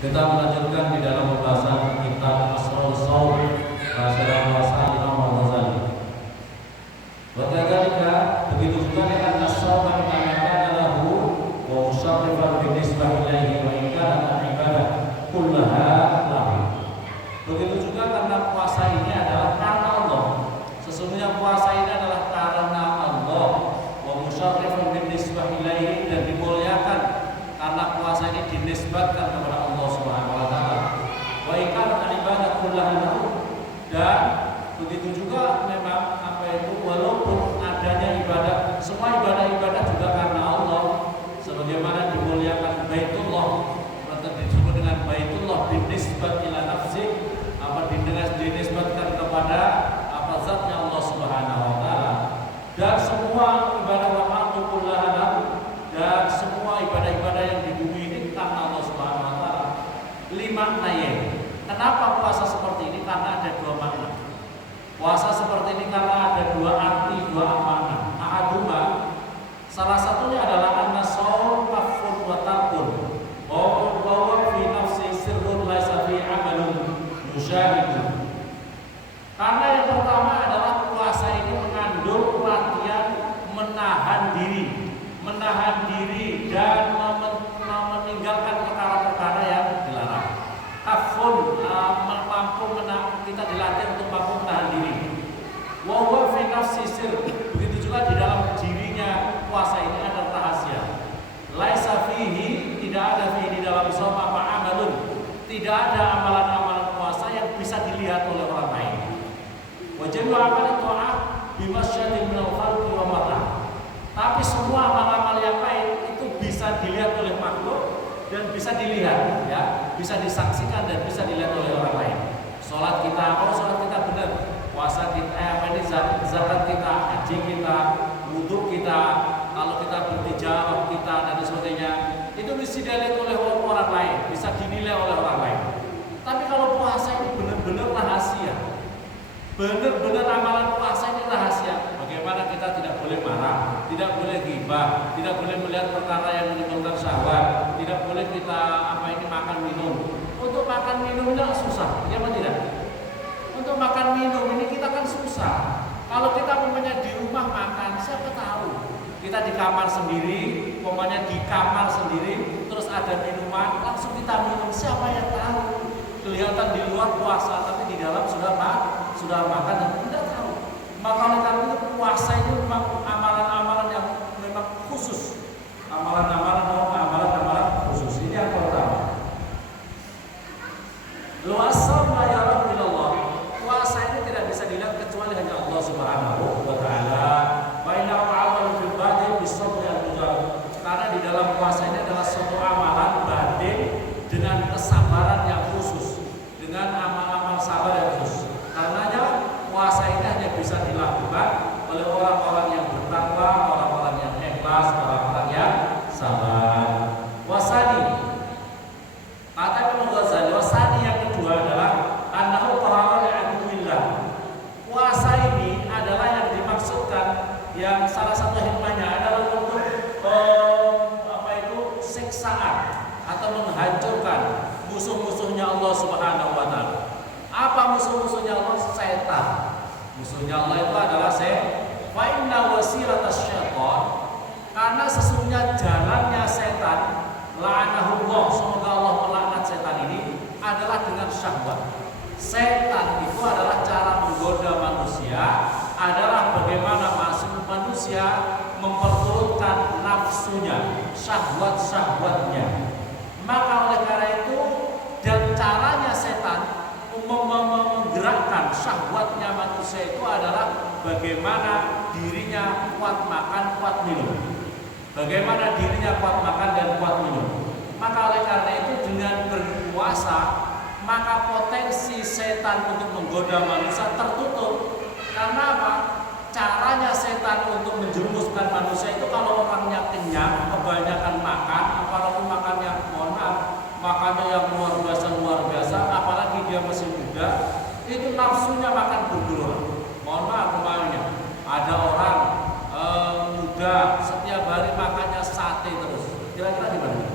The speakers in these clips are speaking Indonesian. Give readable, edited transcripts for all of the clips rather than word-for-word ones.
Kita melanjutkan di dalam pembahasan kitab Asrul Shaum Rahasia Puasa Imam Al-Ghazali. Wakadzalika begitu juga dengan as-shaum maka lahu wa musharrifan binisbah ilaihi wa in kanat ibadah kullaha lahu. Begitu juga karena puasa ini adalah karena Allah. Sesungguhnya puasa ini adalah karena Allah. Wa musharrifan binisbah ilaihi, dan dimuliakan karena puasa ini dinisbatkan kepada Allah Subhanahu wa taala. Wa in kanat ibadah kullaha lahu, dan begitu juga memang walaupun adanya ibadah, semua ibadah-ibadah juga karena Allah. Sebagaimana dimuliakan Baitullah, atau disebut dengan Baitullah binisbat ila nafsi, dinisbatkan kepada zatnya Allah Subhanahu wa taala. Dan semua ibadah wa ma'tukullaha, dan semua ibadah-ibadah yang di bumi ini karena Allah Subhanahu wa taala. Lima naya. Kenapa puasa seperti ini? Karena ada dua makna. Puasa seperti ini karena ada dua arti, dua makna. Ahaduma, salah satunya adalah an-shaum kafun wa taqun. Wa fi nafsi sirrun laisa fi amalun musyahidun. Karena yang pertama adalah puasa ini mengandung latihan menahan diri dan meninggalkan perkara-perkara yang dilarang. Kafun kita dilatih untuk mampu menahan diri. Wa huwa fi nafsi sir, begitu juga di dalam dirinya puasa ini ada rahasia. Laisa fihi, tidak ada fihi di dalam shaum apa amalun, tidak ada amalan-amalan puasa yang bisa dilihat oleh orang lain. Wa jami'u amalan ta'ah bimasyadin minal khalqi wa marah. Tapi semua amal-amal yang lain itu bisa dilihat oleh makhluk dan bisa dilihat, ya, bisa disaksikan dan bisa dilihat oleh orang lain. Sholat kita, kalau sholat kita benar, puasa kita, zakat kita, haji kita, wudhu kita, kalau kita bertijarah kita dan sebagainya, itu bisa dilihat oleh orang lain, bisa dinilai oleh orang lain. Tapi kalau puasa ini benar-benar rahasia, benar-benar amalan puasa ini rahasia. Bagaimana kita tidak boleh marah, tidak boleh ghibah, tidak boleh melihat perkara yang menimbulkan syahwat, tidak boleh kita makan minum. Untuk makan minum ini susah, ya apa tidak? Untuk makan minum ini kita kan susah. Kalau kita umpamanya di rumah makan, siapa tahu? Kita di kamar sendiri, umpamanya di kamar sendiri, terus ada minuman, langsung kita minum, siapa yang tahu? Kelihatan di luar puasa, tapi di dalam sudah makan dan tidak tahu. Maka oleh karena itu puasa itu memang amalan-amalan yang memang khusus, amalan-amalan khusus. Ini yang pertama. Luasam la yarah ilallah. Puasa ini tidak bisa dilihat kecuali hanya Allah Subhanahu wa taala. Wa inna amal fil batin bisabri al-mujarrad. Karena di dalam puasa ini adalah suatu amalan batin dengan kesabaran yang khusus, dengan amal-amal sabar yang khusus. Karenanya puasa ini hanya bisa dilakukan oleh orang-orang yang bertakwa, orang-orang yang ikhlas, orang-orang yang sabar. Wasani, kata Imam Ghazali, wasani yang kedua adalah annahu taharatu li'adillah. Puasa ini adalah yang dimaksudkan, yang salah satu hikmahnya adalah untuk siksaan atau menghancurkan musuh-musuhnya Allah Subhanahu wa taala. Apa musuh-musuhnya Allah? Setan. Musuhnya Allah itu adalah setan. Fa inna wasilatas syaitan, karena sesungguhnya jalannya setan, la'anahullah, semoga Allah melaknat setan ini, adalah dengan syahwat. Setan itu adalah cara menggoda manusia, adalah bagaimana manusia memperturutkan nafsunya, syahwat-syahwatnya. Maka oleh karena itu, dan caranya setan menggerakkan syahwatnya manusia itu adalah bagaimana dirinya kuat makan, kuat minum. Bagaimana dirinya kuat makan dan kuat minum. Maka oleh karena itu dengan berpuasa, maka potensi setan untuk menggoda manusia tertutup. Karena apa? Caranya setan untuk menjerumuskan manusia itu kalau orangnya kenyang, kebanyakan makan, apalagi makannya makannya yang luar biasa, apalagi dia masih muda, itu nafsunya makan bergelora. Mohon maaf umpamanya, ada orang muda setiap hari makannya sate terus, kira-kira gimana?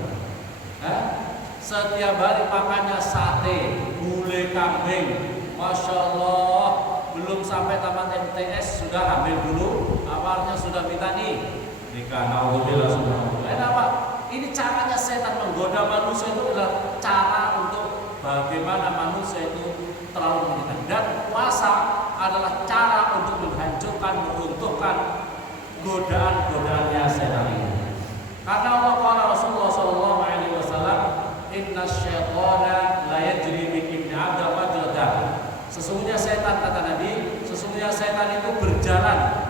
setiap hari makannya sate, gulai kambing. Masya Allah, belum sampai tamat MTS sudah hamil dulu, awalnya sudah minta nikah. Alhamdulillah sudah. Kenapa? Ini caranya setan menggoda manusia itu adalah cara untuk bagaimana manusia itu terlalu menyiksa. Dan puasa adalah cara untuk menghancurkan, meruntuhkan godaan-godaannya setan ini. Karena Allah kata Rasulullah sallallahu alaihi wasallam, "Inna syaitana la yajri min ibni Adam majrah." Sesungguhnya setan, kata Nabi, sesungguhnya setan itu berjalan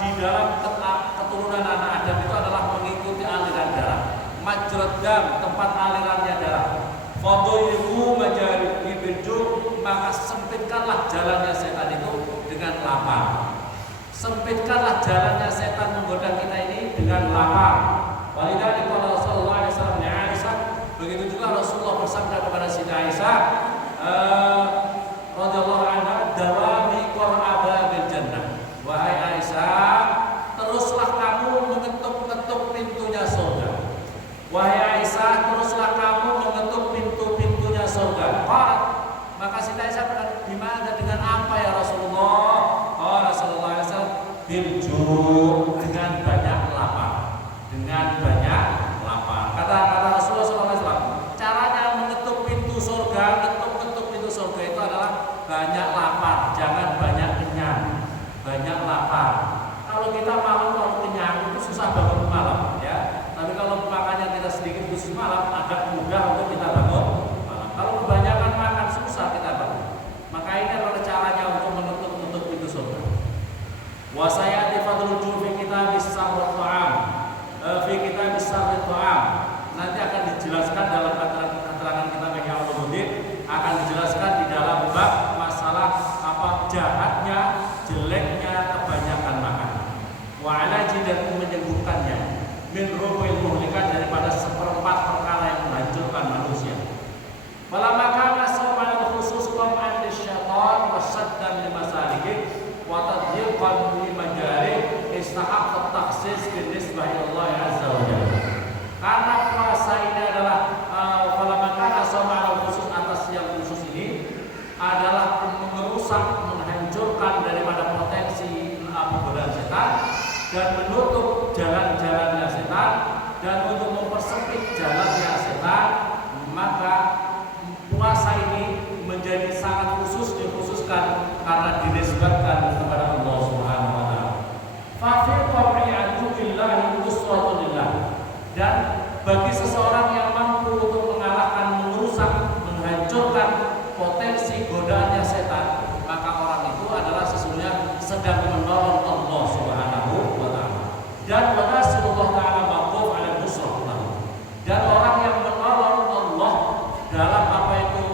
di dalam keturunan anak Adam itu adalah mengikuti aliran darah. Majradam, tempat alirannya darah. Fadhilu majari ibnu, maka sempitkanlah jalannya setan itu dengan lapar. Sempitkanlah jalannya setan menggoda kita ini dengan lapar. Walidhalika qala sallallahu alaihi wasallam li Aisyah, begitu juga Rasulullah bersabda kepada Siti Aisyah radhiyallahu anha, dawami qur'aba bil jannah. Wahai Aisyah, teruslah kamu mengetuk-ketuk pintunya surga. Wahai Aisyah, teruslah kamu mengetuk pintu-pintunya surga. Maka Siti Aisyah berkata, gimana dengan apa ya Rasulullah? Rasulullah SAW bilju, dengan banyak lapar. Dengan banyak lapar. Kata Rasulullah SAW, caranya mengetuk pintu surga, ketuk-ketuk pintu surga itu adalah banyak lapar, jangan banyak kenyang. Banyak lapar. Kalau kita malam kalau kenyang itu susah bangun malam, ya. Tapi kalau makannya kita sedikit khusus malam, agak mudah untuk kita bangun malam. Kalau kebanyakan makan susah kita bangun. Maka ini adalah caranya untuk menutup pintu surga. Wa sayati fadlul fi kitab as-sahrat ta'am. Fi kitab as-sahrat ta'am. Nanti akan dijelaskan dalam keterangan kitab Ihya Ulumuddin, akan dijelaskan di dalam bab masalah apa jahatnya, jeleknya kebanyakan makan. Wa alaji, dan menyembuhkannya min rubil muhlikat, daripada seperempat perkara yang menghancurkan manusia. Fala makana sawmal khusus qam'an lisyaitan wa saddan limasalihi wa tadyiqan limajari istahaq at-takhsis binisbah ila Allah azza wa jalla. Karena puasa ini adalah fala makana sawmal khusus, atas yang khusus ini adalah merusak, menghancurkan daripada potensi godaan setan dan menutup jalan-jalannya setan dan untuk mempersempit jalannya setan, maka puasa ini menjadi sangat khusus, dikhususkan karena dinisbatkan kepada Allah Subhanahu wa taala. Fa fi qawiyatu billahi uswatun lillah, dan bagi seseorang yang mampu untuk mengalahkan, merusak, menghancurkan potensi godaannya setan, maka orang itu adalah sesungguhnya sedang menolong Allah Subhanahu wa taala. Dan wa nasallallahu taala maquf ala nusrah. Dan orang yang menolong Allah dalam apa itu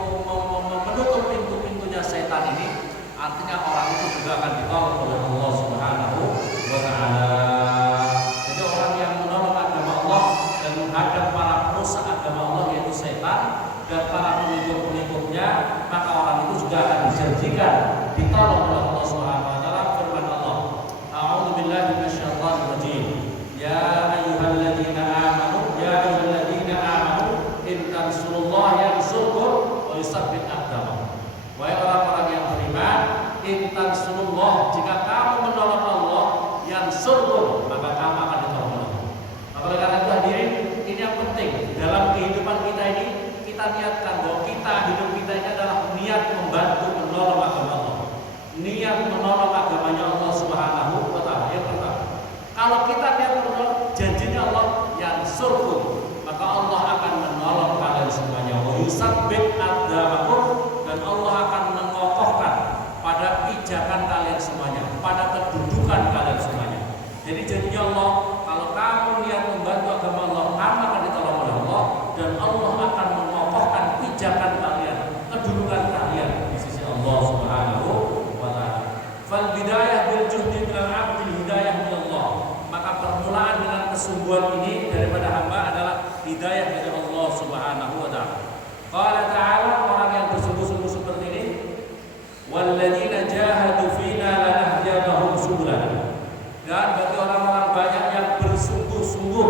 menutup pintu-pintunya setan ini, artinya orang itu juga akan ditolong oleh Allah Subhanahu wa taala. Jadi orang yang menolong agama Allah dan menghadap para perusak agama Allah, yaitu setan dan para pengikut-pengikutnya, maka orang itu juga akan dijanjikan ditolong oleh Allah Subhanahu wa taala. Firman Allah, a'udzu billahi minasyaitonir rajim. Ya ayyuhalladzina amanu, ya ayyuhalladzina amanu in tansurullaha yansurkum wa yusabbit aqdamakum. Wahai orang-orang yang beriman, in tansurullah, jika kamu menolong Allah, yansurkum, maka kamu akan ditolong Allah. Maka oleh karena itu hadirin, ini yang penting dalam kehidupan kita ini. Kita niatkan bahwa hidup kita ini adalah niat membantu menolong agama Allah, niat menolong agamanya Allah Subhanahu wa taala. Yang pertama, kalau kita niat menolong, janjinya Allah yang surkum, maka Allah akan menolong kalian semuanya. Wa yusabbit aqdamakum, dan Allah akan mengokohkan pada pijakan kalian semuanya, pada kedudukan kalian semuanya. Jadi janjinya Allah, kalau kamu niat membantu agama Allah, kamu akan ditolong oleh Allah, dan Allah akan mengokohkan pijakan kalian, kedudukan kalian di sisi Allah Subhanahu wa taala. Fal bidayah bil juhdi bil 'abdil hidayah min Allah. Maka permulaan dengan kesungguhan ini daripada hamba adalah hidayah dari Allah Subhanahu wa taala. Qala ta'ala, orang yang bersungguh-sungguh seperti ini, walladzina jahadu fina lanahdiyannahum subulana. Dan bagi orang-orang banyak yang bersungguh-sungguh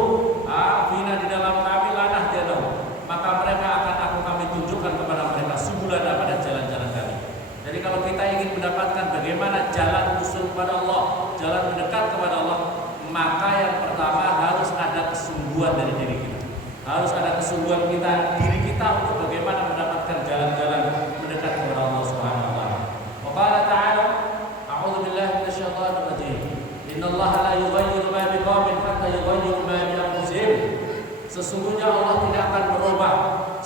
fina di dalam kami, maka mereka akan mendapatkan bagaimana jalan usul kepada Allah, jalan mendekat kepada Allah, maka yang pertama harus ada kesungguhan dari diri kita. Harus ada kesungguhan diri kita untuk bagaimana mendapatkan jalan-jalan mendekat kepada Allah Subhanahu wa taala. Wa qala ta'ala, a'udzu billahi minasyaitonir rajim. Innallaha la yughayyiru ma biqaumin hatta yughayyiru ma bi anfusihim. Sesungguhnya Allah tidak akan merubah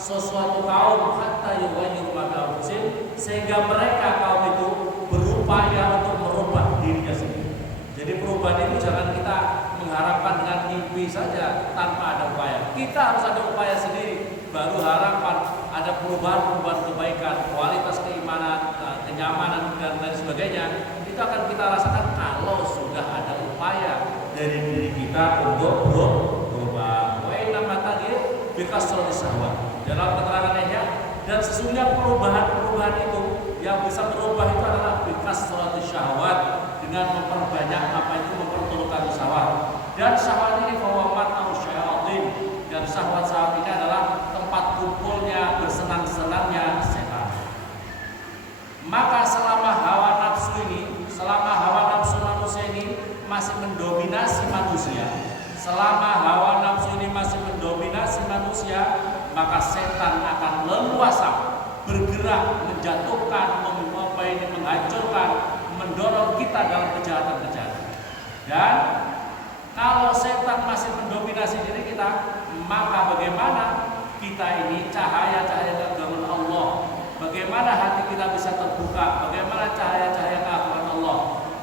sesuatu kaum hatta yughayyiru ma bi anfusihim, sehingga mereka kaum itu berupaya untuk merubah dirinya sendiri. Jadi perubahan itu jangan kita mengharapkan dengan mimpi saja tanpa ada upaya. Kita harus ada upaya sendiri, baru harapan ada perubahan kebaikan, kualitas keimanan, kenyamanan dan lain sebagainya. Itu akan kita rasakan kalau sudah ada upaya dari diri kita untuk berubah. Wa inna matagir bikasrul syahwat. Dalam keterangan Yahya, dan sesungguhnya perubahan itu yang bisa berubah itu adalah bikasrul syahwat, dengan memperbanyak memperturutkan syahwat. Dan syahwat ini fawamat au syayatin, dan syahwat ini adalah tempat kumpulnya bersenang-senangnya setan. Maka selama hawa nafsu manusia ini masih mendominasi manusia, maka setan akan leluasa bergerak menjatuhkan, menghancurkan, mendorong kita dalam kejahatan-kejahatan. Dan kalau setan masih mendominasi diri kita, maka bagaimana kita ini cahaya-cahaya keagamaan Allah, bagaimana hati kita bisa terbuka, bagaimana cahaya-cahaya keagamaan Allah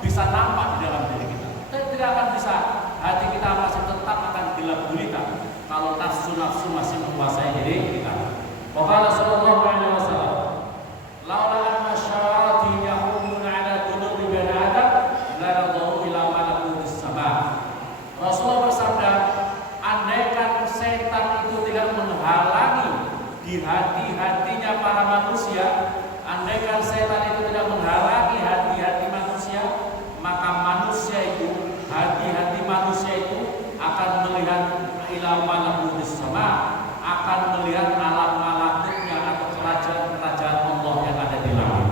bisa nampak di dalam diri kita. Tidak akan bisa, hati kita masih tetap akan gelap gulita kalau nafsu-nafsu masih menguasai diri kita. Qala sallallahu alaihi wasallam, laula anna syaitan yahumuna ala qulubi bani adam la radu ila malakutis sama. Rasulullah bersabda, andaikan setan itu tidak menghalangi di hati-hatinya para manusia, andaikan setan itu tidak menghalangi hati-hati manusia, maka hati-hati manusia itu akan melihat ila malakutis sama, akan melihat alam malakutnya atau kerajaan Allah yang ada di langit,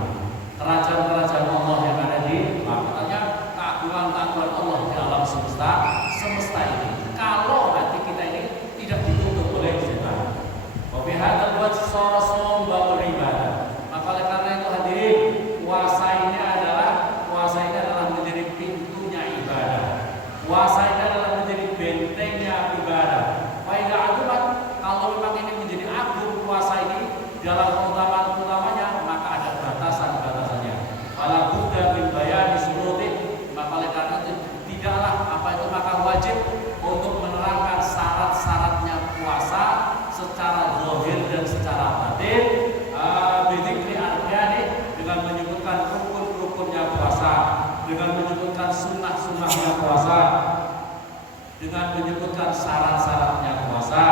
kerajaan Allah yang ada di langit. Katanya keagungan Allah di alam semesta ini. Kalau hati kita ini tidak ditutup oleh setan. Wa fi hadzal wajh sarasul babul ibadah. Maka oleh karena itu hadirin, puasa ini adalah menjadi pintunya ibadah. Puasa ini adalah menjadi bentengnya ibadah. Faidah aguman, kalau memang ini menjadi agung puasa ini dalam keutamaan-utamanya, maka ada batasan-batasannya. Fala budda min bayani syurutin, maka oleh karena itu tidaklah maka wajib untuk menerangkan syarat-syaratnya puasa secara zahir dan secara batin, bidzikri arkani, dengan menyebutkan rukun-rukunnya puasa, dengan menyebutkan sunnah-sunnahnya puasa, dengan menyebutkan syarat-syaratnya puasa.